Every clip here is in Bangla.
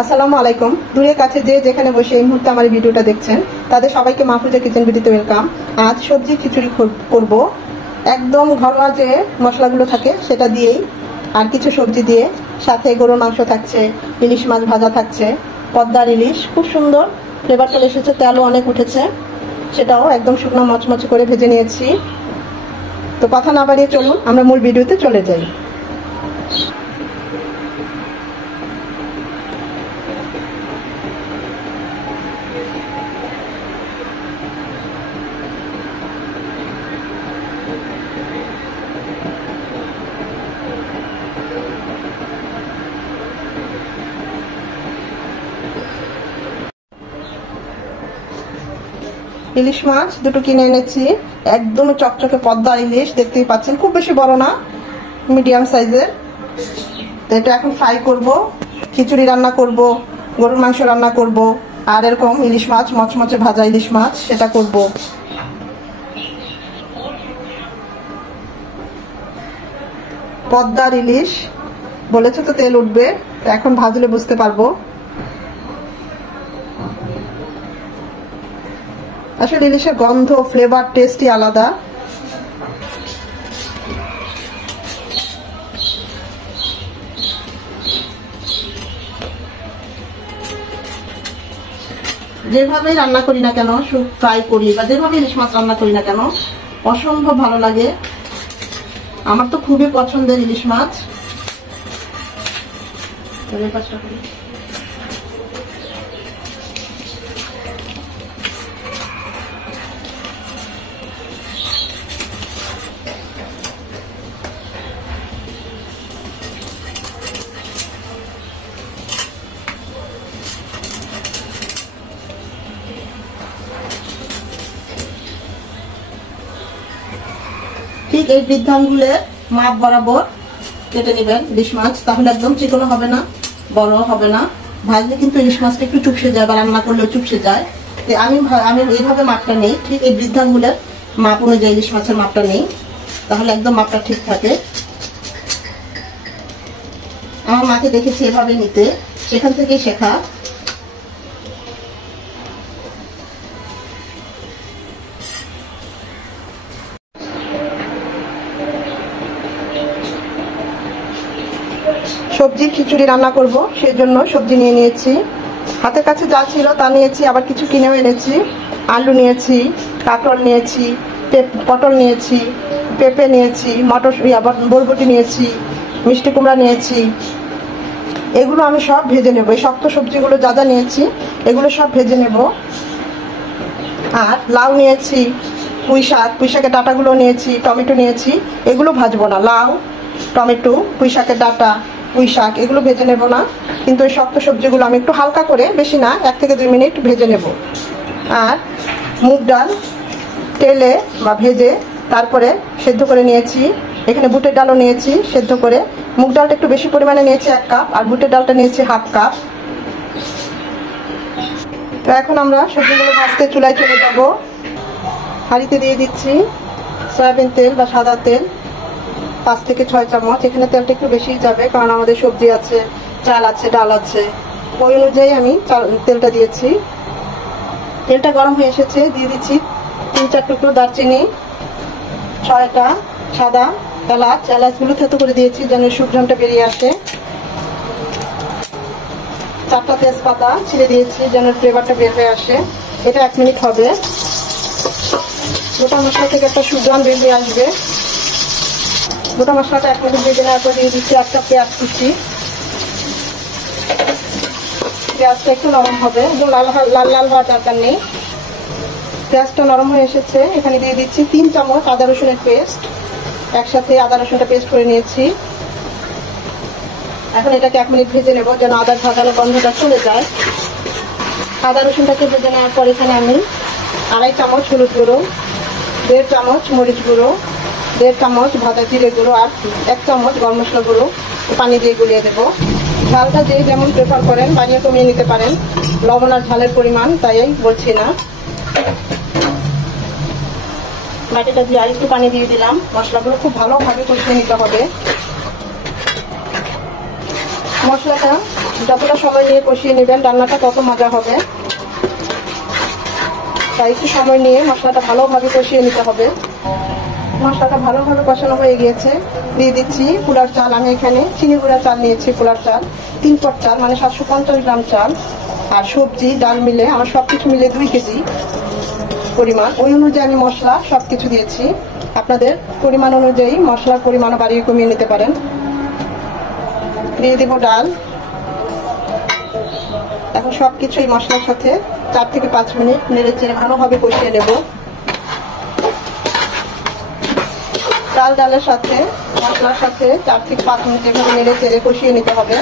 আসসালামু আলাইকুম। দূরের কাছে যে যেখানে বসে এই মুহূর্তে আমার ভিডিওটা দেখছেন তাদের সবাইকে মাহফুজা কিচেন ভিডিওতে ওয়েলকাম। আজ সবজি খিচুড়ি করব, একদম ঘরোয়া যে মশলাগুলো থাকে সেটা দিয়েই, আর কিছু সবজি দিয়ে, সাথে গরুর মাংস থাকছে, ইলিশ মাছ ভাজা থাকছে, পদ্মার ইলিশ, খুব সুন্দর ফ্লেভার চলে এসেছে, তেলও অনেক উঠেছে, সেটাও একদম শুকনো মচমচে করে ভেজে নিয়েছি। তো কথা না বাড়িয়ে চলুন আমরা মূল ভিডিওতে চলে যাই। ইলিশ মাছ দুটো কিনে এনেছি, একদম চকচকে পদ্মা ইলিশ, দেখতেই পাচ্ছেন, খুব বেশি বড় না, মিডিয়াম সাইজের। তো এটা এখন ফ্রাই করব, খিচুড়ি রান্না করব, গরুর মাংস রান্না করব, আর এরকম ইলিশ মাছ মচমচে ভাজা ইলিশ মাছ সেটা করব। পদ্মার ইলিশ বলেছে তো তেল উঠবে, এখন ভাজলে বুঝতে পারবো। আসলে ইলিশের গন্ধ, ফ্লেভার, টেস্টই আলাদা। যেভাবেই রান্না করি না কেন, ফ্রাই করি বা যেভাবে ইলিশ মাছ রান্না করি না কেন, অসম্ভব ভালো লাগে। আমার তো খুবই পছন্দের ইলিশ মাছ। ঠিক এই বৃদ্ধাঙ্গুলের মাপ বরাবর কেটে নেবেন ইলিশ মাছ, তাহলে একদম চিকনো হবে না, বড় হবে না। ভাজলে কিন্তু ইলিশ মাছটা একটু চুপসে যায়, বা রান্না করলেও চুপসে যায়। আমি এইভাবে মাপটা নেই, ঠিক এই বৃদ্ধাঙ্গুলের মাপ অনুযায়ী ইলিশ মাছের মাপটা নেই, তাহলে একদম মাপটা ঠিক থাকে। আমার মাকে দেখেছি এভাবে নিতে, সেখান থেকেই শেখা। সবজি খিচুড়ি রান্না করব, সেই জন্য সবজি নিয়ে নিয়েছি, হাতের কাছে যা ছিল তা নিয়েছি, আবার কিছু কিনেও এনেছি। আলু নিয়েছি, কাঁকরোল নিয়েছি, পটল নিয়েছি, পেঁপে নিয়েছি, মটর বরবটি নিয়েছি, মিষ্টি কুমড়া নিয়েছি। এগুলো আমি সব ভেজে নেব। এই শক্ত সবজিগুলো যা যা নিয়েছি এগুলো সব ভেজে নেব। আর লাউ নিয়েছি, পুঁই শাকের ডাঁটাগুলো নিয়েছি, টমেটো নিয়েছি, এগুলো ভাজবো না। লাউ, টমেটো, পুঁই শাকের ডাঁটা, পুঁই শাক এগুলো ভেজে নেব না, কিন্তু এই শক্ত সবজিগুলো আমি একটু হালকা করে, বেশি না, 1 থেকে 2 মিনিট ভেজে নেব। আর মুগ ডাল তেলে বা ভেজে তারপরে সেদ্ধ করে নিয়েছি। এখানে বুটের ডালও নিয়েছি সেদ্ধ করে। মুগ ডালটা একটু বেশি পরিমাণে নিয়েছি 1 কাপ, আর বুটের ডালটা নিয়েছি 1/2 কাপ। তো এখন আমরা সবজিগুলো ভাজতে চুলায় চলে যাব। হাঁড়িতে দিয়ে দিচ্ছি সয়াবিন তেল বা সাদা তেল, 5 থেকে 6 চামচ। এখানে তেলটা একটু বেশি যাবে, কারণ আমাদের সবজি আছে, চাল আছে, ডাল আছে, ওই অনুযায়ী আমি তেলটা দিয়েছি। তেলটা গরম হয়ে এসেছে, দিয়ে দিচ্ছি 3-4 টুকরো দারচিনি, 6টা সাদা এলাচ, এলাচগুলো থেতো করে দিয়েছি যেন সুঘ্রাণটা বেরিয়ে আসে। 4টা তেজপাতা ছিঁড়ে দিয়েছি যেন ফ্লেভারটা বের হয়ে আসে। এটা 1 মিনিট হবে। গোটা মশলা থেকে একটা সুঘ্রাণ বের হয়ে আসবে। গোটা মশলাটা 1 মিনিট ভেজে নেওয়ার পর দিয়ে দিচ্ছি 1 কাপ পেঁয়াজ কুচি। পেঁয়াজটা একটু নরম হবে, একদম লাল লাল হওয়ার দরকার নেই। পেঁয়াজটা নরম হয়ে এসেছে, এখানে দিয়ে দিচ্ছি 3 চামচ আদা রসুনের পেস্ট। একসাথে আদা রসুনটা পেস্ট করে নিয়েছি। এখন এটাকে 1 মিনিট ভেজে নেব যেন আদার ভাজানো গন্ধটা চলে যায়। আদা রসুনটাকে ভেজে নেওয়ার পর এখানে আমি 2.5 চামচ হলুদ গুঁড়ো, 1.5 চামচ মরিচ গুঁড়ো, 1.5 চামচ ভাজা জিরে গুঁড়ো, আর 1 চামচ গরম মশলা গুঁড়ো পানি দিয়ে গুলিয়ে দেবো। ঝালটা যে যেমন প্রেফার করেন বাড়িয়ে কমিয়ে নিতে পারেন, লবণ আর ঝালের পরিমাণ তাই বলছি না। বাটিটা দিয়ে আরেকটু পানি দিয়ে দিলাম। মশলাগুলো খুব ভালোভাবে কষিয়ে নিতে হবে। মশলাটা যতটা সময় নিয়ে কষিয়ে নেবেন রান্নাটা তত মজা হবে। তাই একটু সময় নিয়ে মশলাটা ভালোভাবে কষিয়ে নিতে হবে। মশলাটা ভালোভাবে কষানো হয়ে গিয়েছে, দিয়ে দিচ্ছি পোলার চাল। আমি এখানে চিনি গুঁড়া চাল নিয়েছি, পোলার চাল 3 পট চাল, মানে 750 গ্রাম চাল। আর সবজি ডাল মিলে আমার সবকিছু মিলে 2 কেজি পরিমাণ। ওই অনুযায়ী আমি মশলা সবকিছু দিয়েছি। আপনাদের পরিমাণ অনুযায়ী মশলার পরিমাণও বাড়িয়ে কমিয়ে নিতে পারেন। দিয়ে দেব ডাল। এখন সবকিছু এই মশলার সাথে 4 থেকে 5 মিনিট নেড়ে চেড়ে ভালোভাবে কষিয়ে নেব। ডালের সাথে মশলার সাথে 4 থেকে 5 মিনিট এভাবে নেড়ে চেড়ে কষিয়ে নিতে হবে।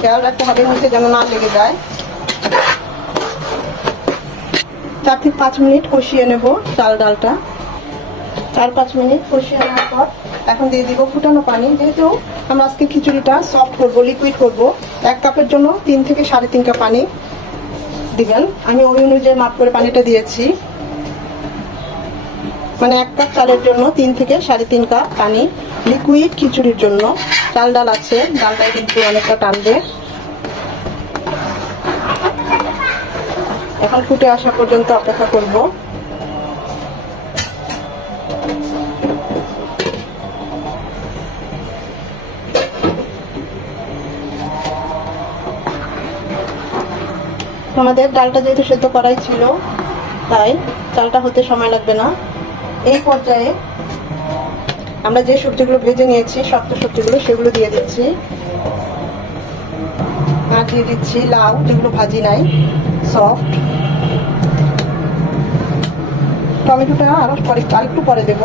খেয়াল রাখতে হবে নিচে যেন না লেগে যায়। 4 থেকে 5 মিনিট কষিয়ে নেব ডালটা। 4-5 মিনিট কষিয়ে নেওয়ার পর এখন দিয়ে দিব ফুটানো পানি। যেহেতু আমরা আজকে খিচুড়িটা সফট করবো, লিকুইড করবো, 1 কাপের জন্য 3 থেকে 3.5 কাপ পানি দিবেন। আমি ওই অনুযায়ী মাপ করে পানিটা দিয়েছি, মানে 1 কাপ চালের জন্য 3 থেকে 3.5 কাপ পানি লিকুইড খিচুড়ির জন্য। ডাল আছে, ডালটা কিন্তু অনেকটা টানবে। এখন ফুটে আসা পর্যন্ত অপেক্ষা করব। আমাদের ডালটা যেহেতু সেদ্ধ করাই ছিল, তাই ডালটা হতে সময় লাগবে না। এই পর্যায়ে আমরা যে সবজিগুলো ভেজে নিয়েছি, শক্ত সবজিগুলো, সেগুলো দিয়ে দিচ্ছি। আর দিয়ে দিচ্ছি লাউ, যেগুলো ভাজি নাই, সফট। টমেটোটা আরেকটু পরে দেব,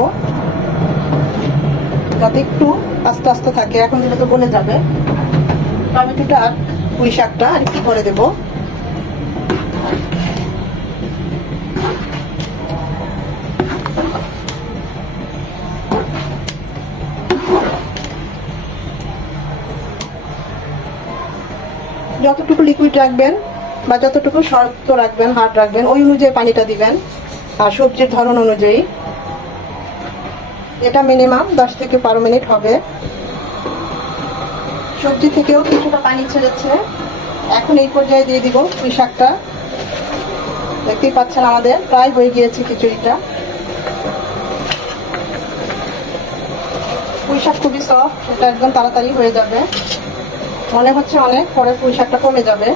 যাতে একটু আস্তে আস্তে থাকে। এখন দিলে তো গলে যাবে। টমেটোটা আর পুঁই শাকটা আরেকটু পরে দেব। যতটুকু লিকুইড রাখবেন বা যতটুকু শক্ত রাখবেন, হার্ড রাখবেন, ওই অনুযায়ী পানিটা দিবেন আর সবজির ধরন অনুযায়ী। এটা মিনিমাম 10 থেকে 12 মিনিট হবে। সবজি থেকেও কিছুটা পানি ছেড়েছে। এখন এই পর্যায়ে দিয়ে দিব পুঁই শাকটা। দেখতেই পাচ্ছেন আমাদের প্রায় হয়ে গিয়েছে খিচুড়িটা। পুঁই শাক খুবই সফট, সেটা একদম তাড়াতাড়ি হয়ে যাবে। মনে হচ্ছে অনেক, পরে পুঁই শাকটা কমে যাবে।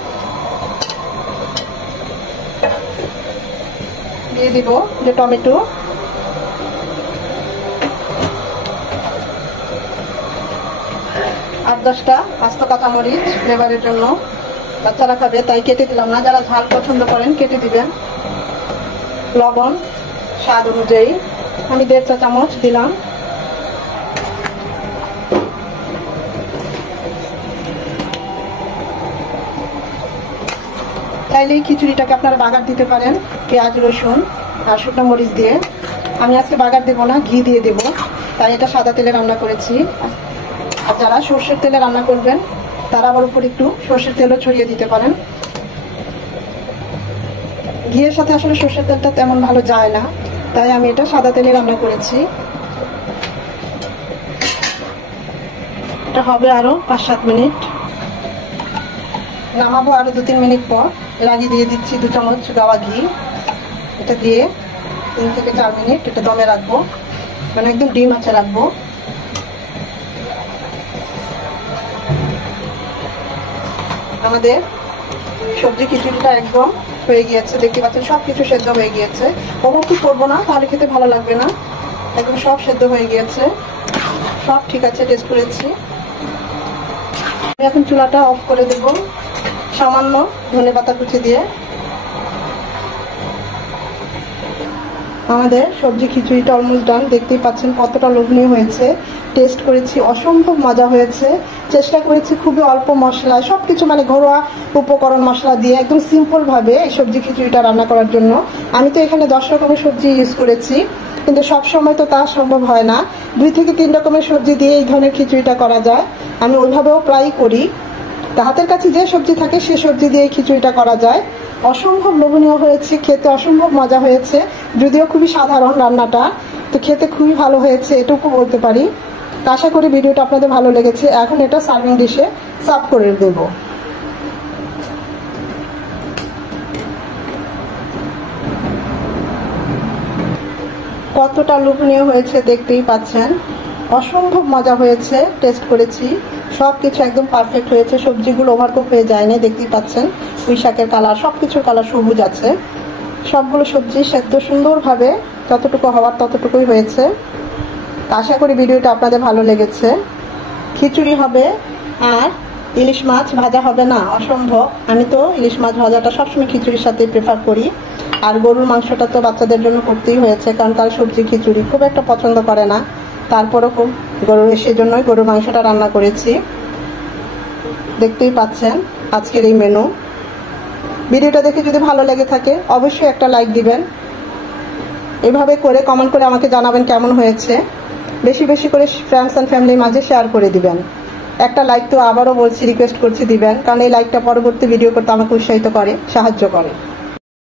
দিয়ে দিব যে টমেটো, আর 10টা আস্ত কাঁচামরিচ ফ্লেভারের জন্য। বাচ্চারা খাবে তাই কেটে দিলাম না, যারা ঝাল পছন্দ করেন কেটে দিবেন। লবণ স্বাদ অনুযায়ী আমি 1.5 চা চামচ দিলাম। চাইলে খিচুড়িটাকে আপনারা বাগার দিতে পারেন পেঁয়াজ, রসুন আর শুকনো মরিচ দিয়ে। আমি আজকে বাগার দেবো না, ঘি দিয়ে দেবো, তাই এটা সাদা তেলে রান্না করেছি। আর যারা সর্ষের তেলে রান্না করবেন তারা আবার উপর একটু সর্ষের তেলও ছড়িয়ে দিতে পারেন। ঘিয়ের সাথে আসলে সর্ষের তেলটা তেমন ভালো যায় না, তাই আমি এটা সাদা তেলে রান্না করেছি। এটা হবে আরো 5-7 মিনিট। নামাবো আরো 2-3 মিনিট পর। এর আগে দিয়ে দিচ্ছি 2 চামচ গাওয়া ঘি। এটা দিয়ে 3 থেকে 4 মিনিট এটা দমে রাখবো, মানে একদম ডিম আঁচে রাখবো। আমাদের সবজি খিচুড়িটা একদম হয়ে গিয়েছে, দেখতে পাচ্ছেন সবকিছু সেদ্ধ হয়ে গিয়েছে। ওভারকুক করবো না, তাহলে খেতে ভালো লাগবে না। একদম সব সেদ্ধ হয়ে গিয়েছে, সব ঠিক আছে, টেস্ট করেছি। এখন চুলাটা অফ করে দেব সামান্য ধনেপাতা কুচি দিয়ে। আমাদের সবজি খিচুড়িটা অলমোস্ট ডান। দেখতেই পাচ্ছেন কতটা লোভনীয় হয়েছে। টেস্ট করেছি, অসম্ভব মজা হয়েছে। চেষ্টা করেছি খুবই অল্প মশলা, সবকিছু মানে ঘরোয়া উপকরণ মশলা দিয়ে একদম সিম্পল ভাবে এই সবজি খিচুড়িটা রান্না করার জন্য। আমি তো এখানে 10 রকমের সবজি ইউজ করেছি, কিন্তু সব সময় তো তা সম্ভব হয় না। 2 থেকে 3 রকমের সবজি দিয়ে এই ধরনের খিচুড়িটা করা যায়। আমি ওইভাবেও প্রায় করি। হাতের কাছে যে সবজি থাকে সে সবজি দিয়ে খিচুড়িটা করা যায়। অসম্ভব লোভনীয় হয়েছে, খেতে অসম্ভব মজা হয়েছে। যদিও খুবই সাধারণ রান্নাটা, তো খেতে খুবই ভালো হয়েছে, এটুকু বলতে পারি। তো আশা করি ভিডিওটা আপনাদের ভালো লেগেছে। এখন এটা সার্ভিং ডিশে সার্ভ করে দেব। কতটা লোভনীয় হয়েছে দেখতেই পাচ্ছেন, অসম্ভব মজা হয়েছে। টেস্ট করেছি, সবকিছু একদম পারফেক্ট হয়েছে, সবজিগুলো ওভারকুক হয়ে যায়নি। দেখতেই পাচ্ছেন পুঁই শাকের কালার, সবকিছুর কালার সবুজ আছে। সবগুলো সবজি সেদ্ধ সুন্দরভাবে যতটুকু হওয়ার ততটুকুই হয়েছে। আশা করি ভিডিওটা আপনাদের ভালো লেগেছে। খিচুড়ি হবে আর ইলিশ মাছ ভাজা হবে না, অসম্ভব। আমি তো ইলিশ মাছ ভাজাটা সবসময় খিচুড়ির সাথে প্রেফার করি। আর গরুর মাংসটা তো বাচ্চাদের জন্য করতেই হয়েছে, কারণ তারা সবজি খিচুড়ি খুব একটা পছন্দ করে না। তারপরও খুব সেজন্যই গরুর মাংসটা রান্না করেছি। দেখতেই পাচ্ছেন আজকের এই মেনু। ভিডিওটা দেখে যদি ভালো লেগে থাকে অবশ্যই একটা লাইক দিবেন। এভাবে করে কমেন্ট করে আমাকে জানাবেন কেমন হয়েছে। বেশি বেশি করে ফ্রেন্ডস অ্যান্ড ফ্যামিলির মাঝে শেয়ার করে দিবেন। একটা লাইক তো আবারও বলছি, রিকোয়েস্ট করছি দিবেন, কারণ এই লাইকটা পরবর্তী ভিডিও করতে আমাকে উৎসাহিত করে, সাহায্য করে।